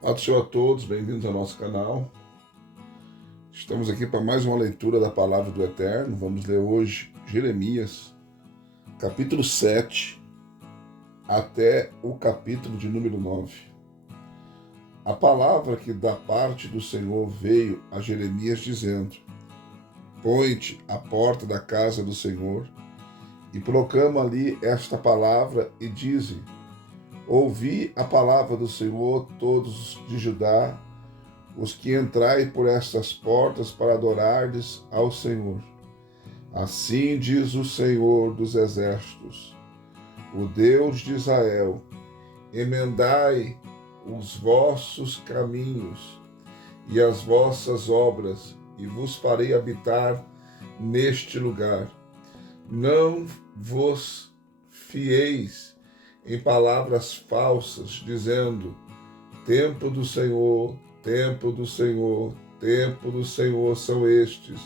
Paz do Senhor a todos, bem-vindos ao nosso canal. Estamos aqui para mais uma leitura da Palavra do Eterno. Vamos ler hoje Jeremias, capítulo 7, até o capítulo de número 9. A palavra que da parte do Senhor veio a Jeremias dizendo: Põe-te à porta da casa do Senhor e proclama ali esta palavra e dize: Ouvi a palavra do Senhor, todos de Judá, os que entrai por estas portas para adorardes ao Senhor. Assim diz o Senhor dos exércitos, o Deus de Israel: emendai os vossos caminhos e as vossas obras, e vos farei habitar neste lugar. Não vos fieis em palavras falsas, dizendo: Templo do Senhor, templo do Senhor, templo do Senhor são estes.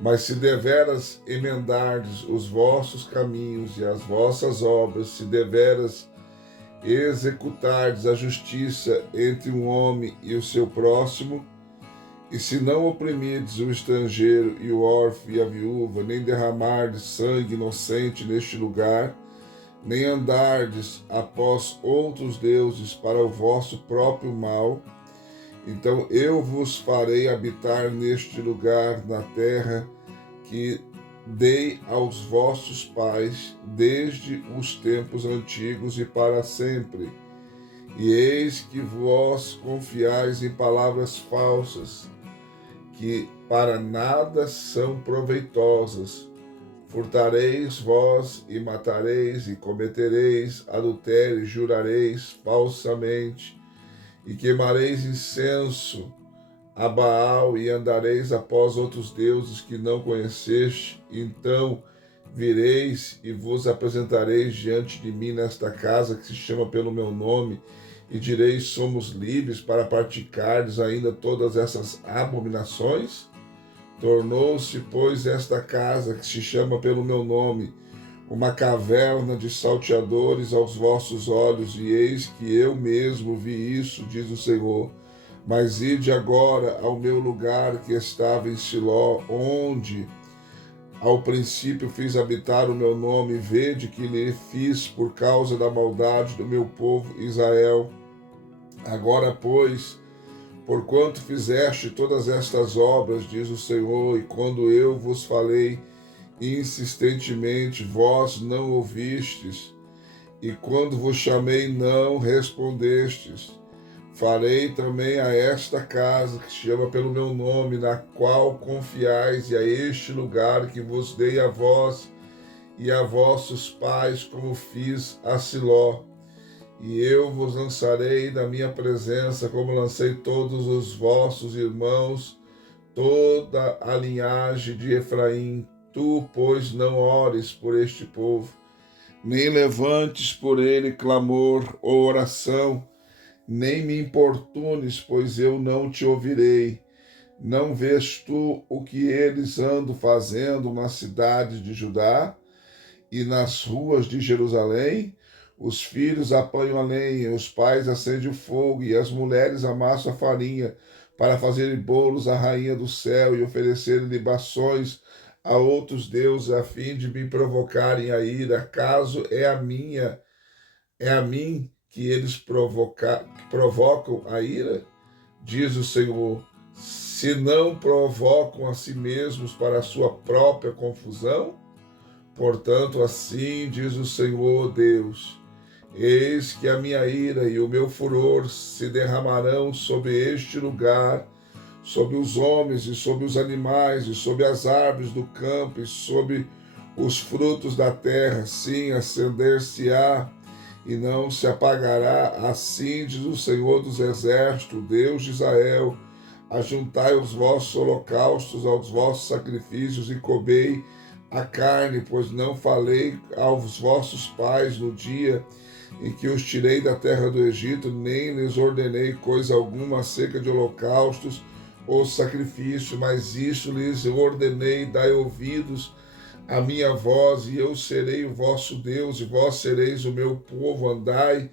Mas se deveras emendardes os vossos caminhos e as vossas obras, se deveras executardes a justiça entre um homem e o seu próximo, e se não oprimirdes o estrangeiro e o órfão e a viúva, nem derramardes sangue inocente neste lugar, nem andardes após outros deuses para o vosso próprio mal, então eu vos farei habitar neste lugar, na terra que dei aos vossos pais desde os tempos antigos e para sempre. E eis que vós confiais em palavras falsas, que para nada são proveitosas. Furtareis vós e matareis e cometereis adultério e jurareis falsamente e queimareis incenso a Baal e andareis após outros deuses que não conheceste. Então vireis e vos apresentareis diante de mim nesta casa que se chama pelo meu nome e direis: somos livres para praticardes ainda todas essas abominações? Tornou-se, pois, esta casa, que se chama pelo meu nome, uma caverna de salteadores aos vossos olhos, e eis que eu mesmo vi isso, diz o Senhor. Mas ide agora ao meu lugar que estava em Siló, onde ao princípio fiz habitar o meu nome, e vede que lhe fiz por causa da maldade do meu povo Israel. Agora, pois, porquanto fizeste todas estas obras, diz o Senhor, e quando eu vos falei insistentemente, vós não ouvistes, e quando vos chamei, não respondestes. Farei também a esta casa, que se chama pelo meu nome, na qual confiais, e a este lugar que vos dei a vós e a vossos pais, como fiz a Siló. E eu vos lançarei da minha presença, como lancei todos os vossos irmãos, toda a linhagem de Efraim. Tu, pois, não ores por este povo, nem levantes por ele clamor ou oração, nem me importunes, pois eu não te ouvirei. Não vês tu o que eles andam fazendo nas cidades de Judá e nas ruas de Jerusalém? Os filhos apanham a lenha, os pais acendem o fogo, e as mulheres amassam a farinha para fazerem bolos à rainha do céu e oferecerem libações a outros deuses, a fim de me provocarem a ira. Acaso é a mim que eles provocam a ira? Diz o Senhor. Se não provocam a si mesmos para a sua própria confusão? Portanto, assim diz o Senhor Deus: eis que a minha ira e o meu furor se derramarão sobre este lugar, sobre os homens e sobre os animais e sobre as árvores do campo e sobre os frutos da terra. Sim, acender-se-á e não se apagará. Assim diz o Senhor dos exércitos, Deus de Israel: ajuntai os vossos holocaustos aos vossos sacrifícios e comei a carne, pois não falei aos vossos pais no dia em que os tirei da terra do Egito, nem lhes ordenei coisa alguma acerca de holocaustos ou sacrifício, mas isso lhes ordenei: dai ouvidos à minha voz, e eu serei o vosso Deus, e vós sereis o meu povo. Andai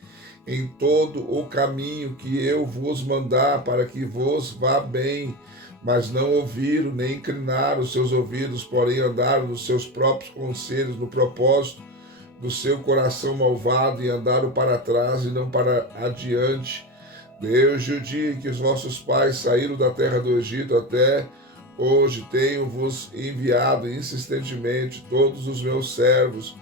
em todo o caminho que eu vos mandar, para que vos vá bem. Mas não ouviram, nem inclinaram os seus ouvidos, porém andaram nos seus próprios conselhos, no propósito do seu coração malvado, e andaram para trás e não para adiante. Desde o dia em que os vossos pais saíram da terra do Egito até hoje, tenho-vos enviado insistentemente todos os meus servos,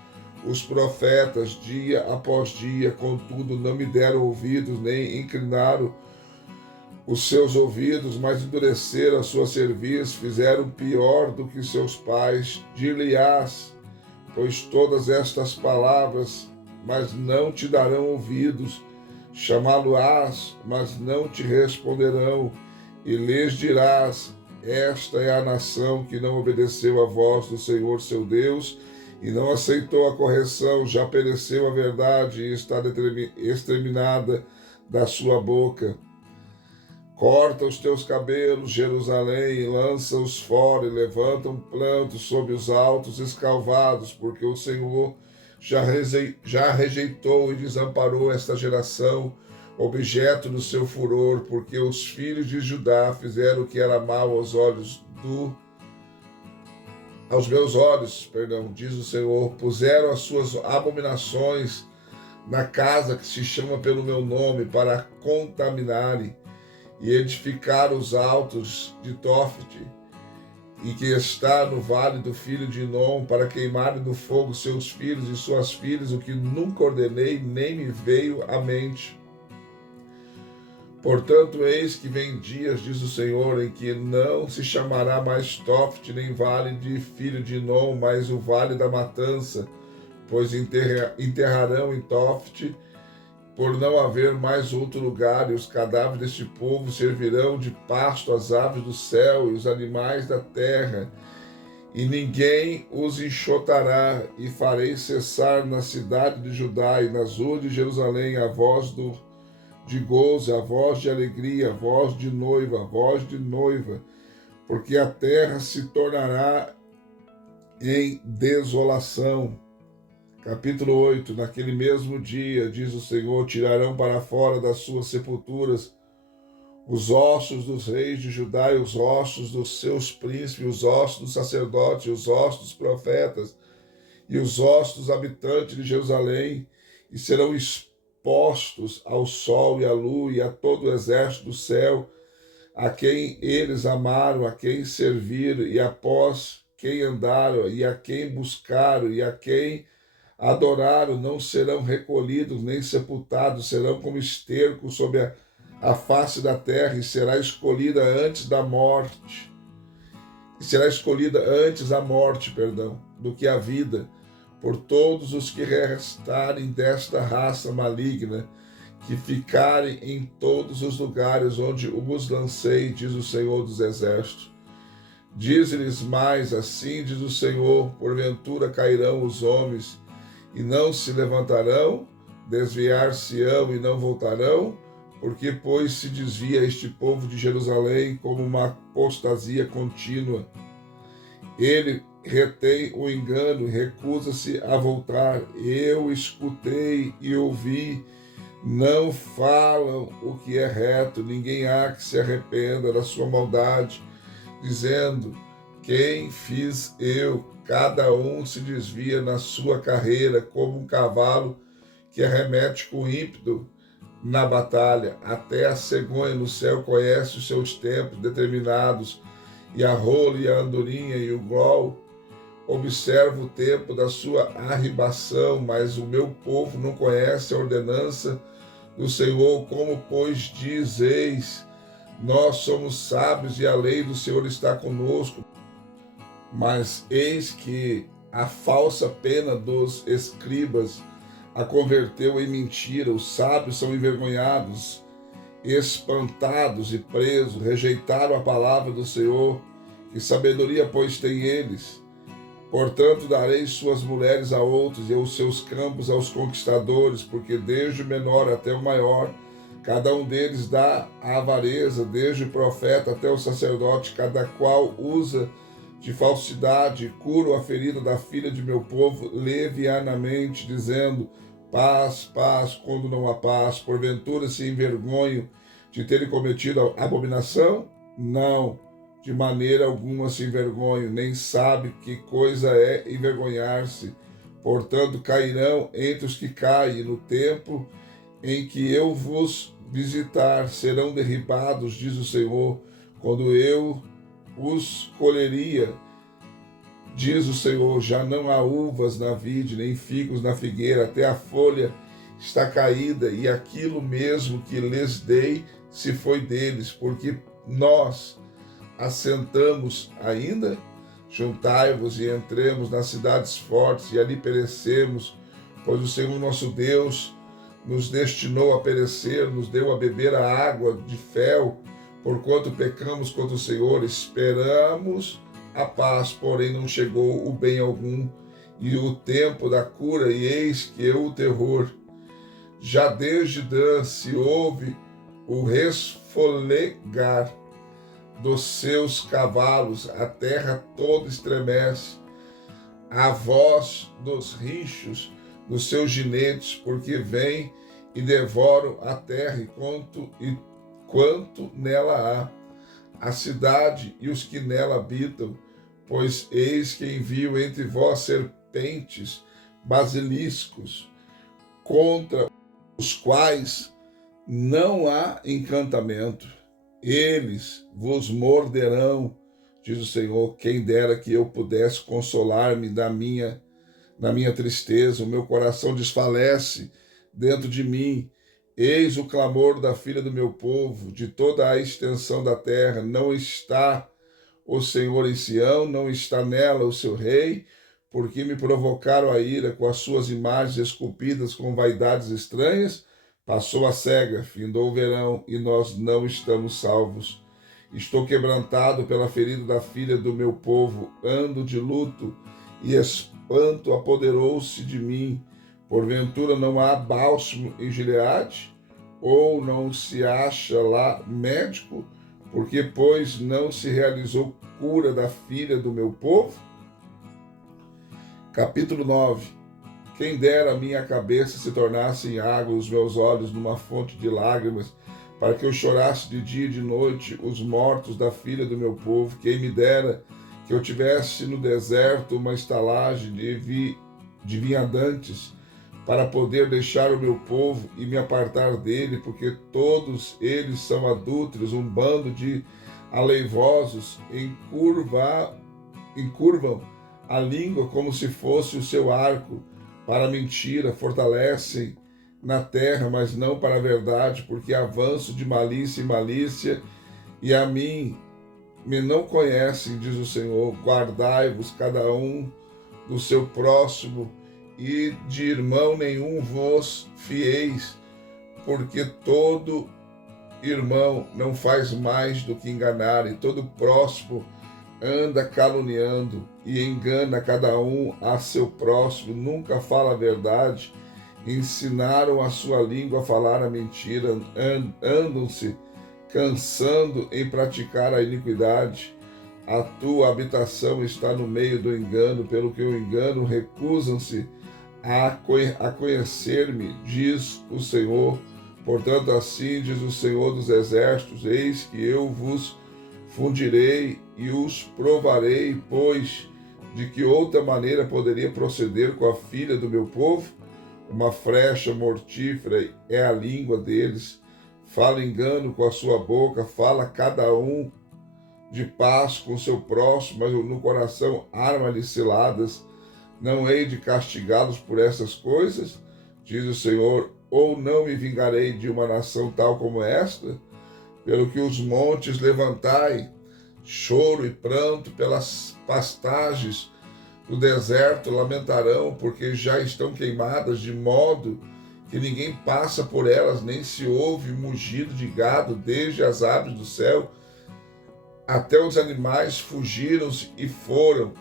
os profetas, dia após dia. Contudo, não me deram ouvidos, nem inclinaram os seus ouvidos, mas endureceram a sua cerviz, fizeram pior do que seus pais. Dir-lhe-ás, pois, todas estas palavras, mas não te darão ouvidos. Chamá-lo-ás, mas não te responderão, e lhes dirás: esta é a nação que não obedeceu à voz do Senhor seu Deus, e não aceitou a correção, já pereceu a verdade e está exterminada da sua boca. Corta os teus cabelos, Jerusalém, e lança-os fora, e levanta um planto sobre os altos escalvados, porque o Senhor já rejeitou e desamparou esta geração, objeto do seu furor, porque os filhos de Judá fizeram o que era mal aos meus olhos, diz o Senhor, puseram as suas abominações na casa que se chama pelo meu nome, para contaminarem, e edificaram os altos de Tofte, e que está no vale do filho de Inom, para queimarem no fogo seus filhos e suas filhas, o que nunca ordenei, nem me veio à mente. Portanto, eis que vem dias, diz o Senhor, em que não se chamará mais Tofte, nem vale de filho de Inom, mas o vale da matança, pois enterrarão em Tofte, por não haver mais outro lugar, e os cadáveres deste povo servirão de pasto às aves do céu e os animais da terra, e ninguém os enxotará, e farei cessar na cidade de Judá e nas ruas de Jerusalém a voz de gozo, a voz de alegria, a voz de noiva, porque a terra se tornará em desolação. Capítulo 8. Naquele mesmo dia, diz o Senhor, tirarão para fora das suas sepulturas os ossos dos reis de Judá e os ossos dos seus príncipes, os ossos dos sacerdotes, os ossos dos profetas e os ossos dos habitantes de Jerusalém, e serão expostos ao sol e à lua e a todo o exército do céu, a quem eles amaram, a quem serviram, e após quem andaram, e a quem buscaram, e a quem adoraram. Não serão recolhidos nem sepultados, serão como esterco sobre a face da terra, e será escolhida antes da morte. E será escolhida antes a morte, do que a vida, por todos os que restarem desta raça maligna, que ficarem em todos os lugares onde os lancei, diz o Senhor dos Exércitos. Diz-lhes mais, assim diz o Senhor: porventura cairão os homens e não se levantarão, desviar-se-ão e não voltarão, porque, pois, se desvia este povo de Jerusalém como uma apostasia contínua. Ele retém o engano e recusa-se a voltar. Eu escutei e ouvi, não falam o que é reto, ninguém há que se arrependa da sua maldade, dizendo: quem fiz eu? Cada um se desvia na sua carreira, como um cavalo que arremete com ímpeto na batalha. Até a cegonha no céu conhece os seus tempos determinados, e a rola e a andorinha e o gol observa o tempo da sua arribação, mas o meu povo não conhece a ordenança do Senhor. Como, pois, dizeis: nós somos sábios e a lei do Senhor está conosco. Mas eis que a falsa pena dos escribas a converteu em mentira. Os sábios são envergonhados, espantados e presos, rejeitaram a palavra do Senhor. Que sabedoria, pois, têm eles? Portanto, darei suas mulheres a outros e os seus campos aos conquistadores, porque desde o menor até o maior, cada um deles dá a avareza, desde o profeta até o sacerdote, cada qual usa de falsidade, curo a ferida da filha de meu povo levianamente, dizendo: Paz, paz, quando não há paz. Porventura se envergonho de terem cometido abominação? Não, de maneira alguma se envergonho, nem sabe que coisa é envergonhar-se. Portanto, cairão entre os que caem, no tempo em que eu vos visitar, serão derribados, diz o Senhor, quando eu os colheria. Diz o Senhor, já não há uvas na vide, nem figos na figueira, até a folha está caída, e aquilo mesmo que lhes dei se foi deles, porque nós assentamos ainda. Juntai-vos e entremos nas cidades fortes, e ali perecemos, pois o Senhor nosso Deus nos destinou a perecer, nos deu a beber a água de fel, porquanto pecamos contra o Senhor. Esperamos a paz, porém não chegou o bem algum, e o tempo da cura, e eis que o terror. Já desde Dan se ouve o resfolegar dos seus cavalos, a terra toda estremece, a voz dos rinchos dos seus ginetes, porque vêm e devoram a terra e quanto nela há, a cidade e os que nela habitam, pois eis que envio entre vós serpentes, basiliscos, contra os quais não há encantamento. Eles vos morderão, diz o Senhor. Quem dera que eu pudesse consolar-me na minha tristeza. O meu coração desfalece dentro de mim. Eis o clamor da filha do meu povo, de toda a extensão da terra. Não está o Senhor em Sião, não está nela o seu rei, porque me provocaram a ira com as suas imagens esculpidas com vaidades estranhas. Passou a cega, findou o verão, e nós não estamos salvos. Estou quebrantado pela ferida da filha do meu povo, ando de luto, e espanto apoderou-se de mim. Porventura não há bálsamo em Gileade? Ou não se acha lá médico? Porque, pois, não se realizou cura da filha do meu povo? Capítulo 9. Quem dera a minha cabeça se tornasse em água, os meus olhos numa fonte de lágrimas, para que eu chorasse de dia e de noite os mortos da filha do meu povo. Quem me dera que eu tivesse no deserto uma estalagem de vinhadantes, para poder deixar o meu povo e me apartar dele, porque todos eles são adúlteros, um bando de aleivosos, encurvam a língua como se fosse o seu arco, para a mentira, fortalecem na terra, mas não para a verdade, porque avanço de malícia em malícia, e a mim me não conhecem, diz o Senhor. Guardai-vos cada um do seu próximo, e de irmão nenhum vos fieis, porque todo irmão não faz mais do que enganar, e todo próximo anda caluniando e engana cada um a seu próximo, nunca fala a verdade, ensinaram a sua língua a falar a mentira, andam-se cansando em praticar a iniquidade. A tua habitação está no meio do engano, pelo que o engano recusam-se a conhecer-me, diz o Senhor. Portanto, assim diz o Senhor dos Exércitos: eis que eu vos fundirei e os provarei, pois de que outra maneira poderia proceder com a filha do meu povo? Uma flecha mortífera é a língua deles, fala engano com a sua boca, fala cada um de paz com o seu próximo, mas no coração arma-lhe ciladas. Não hei de castigá-los por essas coisas, diz o Senhor, ou não me vingarei de uma nação tal como esta? Pelo que os montes levantai, choro e pranto pelas pastagens do deserto lamentarão, porque já estão queimadas, de modo que ninguém passa por elas, nem se ouve mugido de gado, desde as aves do céu até os animais fugiram-se e foram.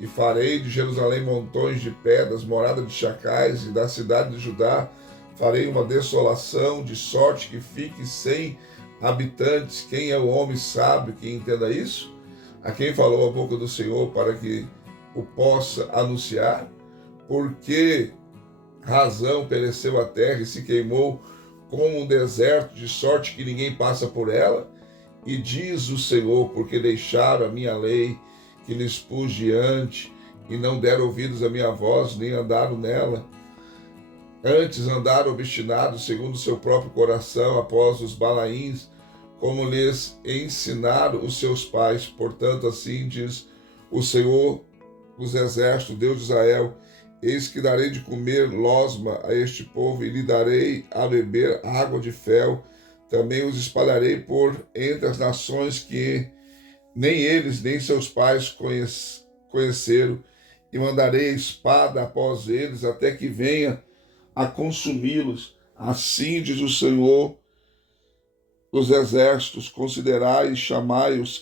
E farei de Jerusalém montões de pedras, morada de chacais, e da cidade de Judá farei uma desolação, de sorte que fique sem habitantes. Quem é o homem sábio que entenda isso? A quem falou a boca do Senhor para que o possa anunciar? Porque razão pereceu a terra e se queimou como um deserto, de sorte que ninguém passa por ela? E diz o Senhor, porque deixaram a minha lei, que lhes pus diante, e não deram ouvidos à minha voz, nem andaram nela. Antes andaram obstinados segundo o seu próprio coração, após os Balaíns, como lhes ensinaram os seus pais. Portanto, assim diz o Senhor dos exércitos, Deus de Israel: eis que darei de comer losma a este povo, e lhe darei a beber água de fel. Também os espalharei por entre as nações que nem eles nem seus pais conheceram, e mandarei a espada após eles, até que venha a consumi-los. Assim diz o Senhor dos exércitos: considerai e chamai as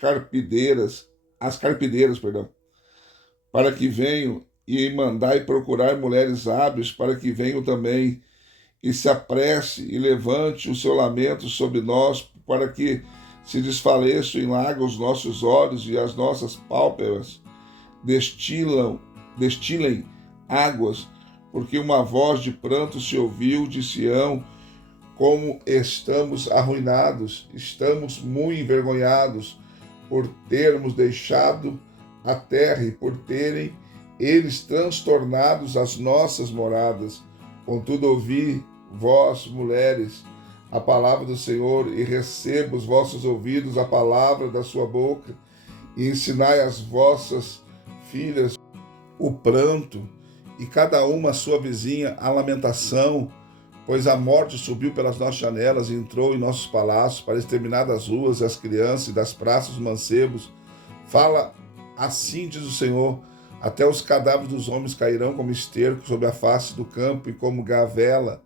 carpideiras, para que venham, e mandai procurar mulheres hábeis, para que venham também, e se apresse e levante o seu lamento sobre nós, para que se desfaleçam em lágrimas os nossos olhos e as nossas pálpebras destilem águas, porque uma voz de pranto se ouviu de Sião, como estamos arruinados, estamos muito envergonhados por termos deixado a terra e por terem eles transtornados as nossas moradas. Contudo, ouvi, vós, mulheres, a palavra do Senhor, e receba os vossos ouvidos a palavra da sua boca, e ensinai às vossas filhas o pranto, e cada uma a sua vizinha a lamentação, pois a morte subiu pelas nossas janelas e entrou em nossos palácios, para exterminar das ruas as crianças e das praças os mancebos. Fala, assim diz o Senhor: até os cadáveres dos homens cairão como esterco sobre a face do campo, e como gavela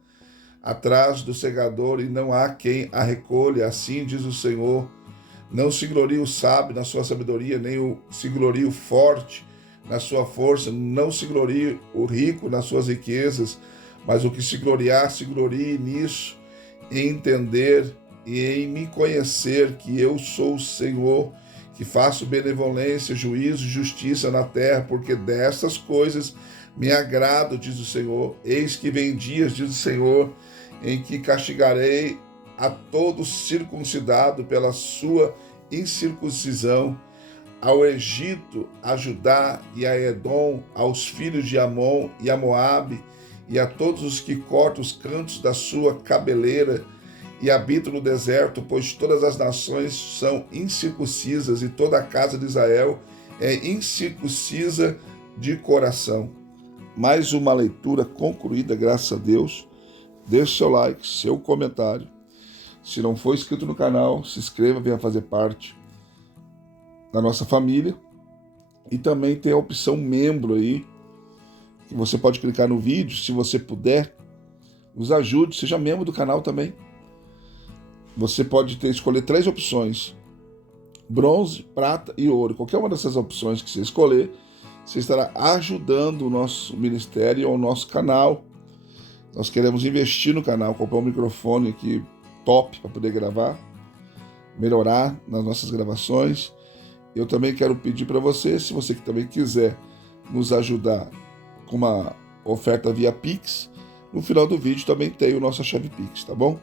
atrás do segador, e não há quem a recolha. Assim diz o Senhor: não se glorie o sábio na sua sabedoria, nem se glorie o forte na sua força, não se glorie o rico nas suas riquezas, mas o que se gloriar, se glorie nisso, em entender e em me conhecer, que eu sou o Senhor, que faço benevolência, juízo e justiça na terra, porque destas coisas me agrado, diz o Senhor. Eis que vem dias, diz o Senhor, em que castigarei a todo circuncidado pela sua incircuncisão, ao Egito, a Judá e a Edom, aos filhos de Amon e a Moabe, e a todos os que cortam os cantos da sua cabeleira e habitam no deserto, pois todas as nações são incircuncisas, e toda a casa de Israel é incircuncisa de coração. Mais uma leitura concluída, graças a Deus. Deixe seu like, seu comentário. Se não for inscrito no canal, se inscreva, venha fazer parte da nossa família. E também tem a opção membro aí, que você pode clicar no vídeo. Se você puder, nos ajude, seja membro do canal também. Você pode escolher 3 opções: bronze, prata e ouro. Qualquer uma dessas opções que você escolher, você estará ajudando o nosso ministério ou o nosso canal. Nós queremos investir no canal, comprar um microfone aqui top para poder gravar, melhorar nas nossas gravações. Eu também quero pedir para você, se você também quiser nos ajudar com uma oferta via Pix, no final do vídeo também tem o nossa chave Pix, tá bom?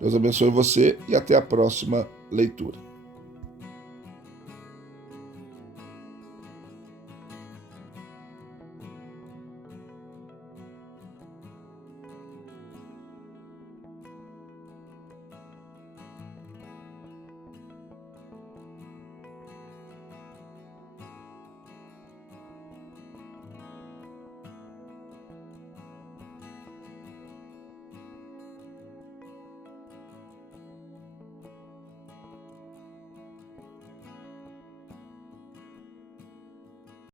Deus abençoe você e até a próxima leitura.